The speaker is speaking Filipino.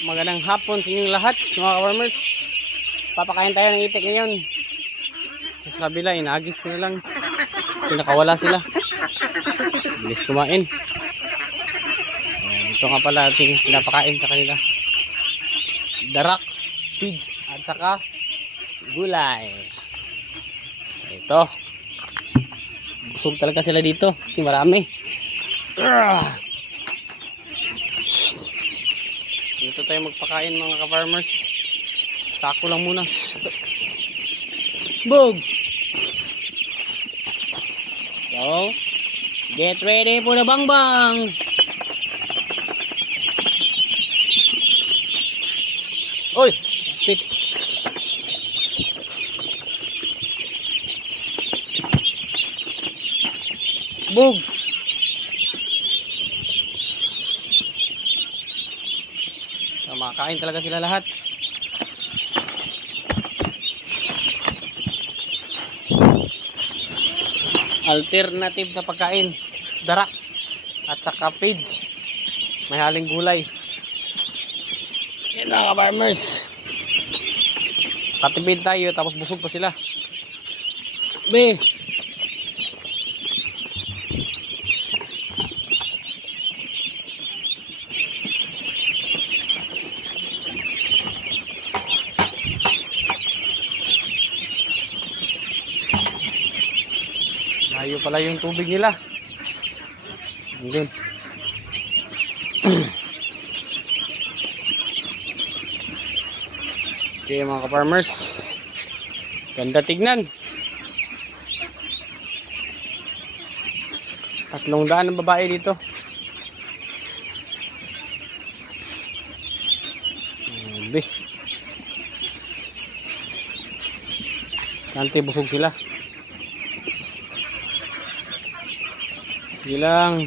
Magandang hapon sa inyong lahat mga farmers. Papakain tayo ng itik ngayon. Sa kabila, inagis ko na lang. Kasi nakawala sila. Bilis kumain. Ito nga pala ating pinapakain sa kanila. Darak, feeds, at saka gulay. So ito. Busog talaga sila dito. Kasi marami. Dito tayo magpakain mga ka-farmers. Sako lang muna. Bog! So, get ready for the bang bang! Oy! Pit! Bog! So, makakain talaga sila lahat. Alternative na pagkain, darak at saka feeds, may haling gulay. Yan mga farmers, katipid tayo tapos busog pa sila. Be, layo pala yung tubig nila. Yun. Okay mga ka-farmers, ganda tignan. 300 ang babae dito. Nanti busog sila. Gilang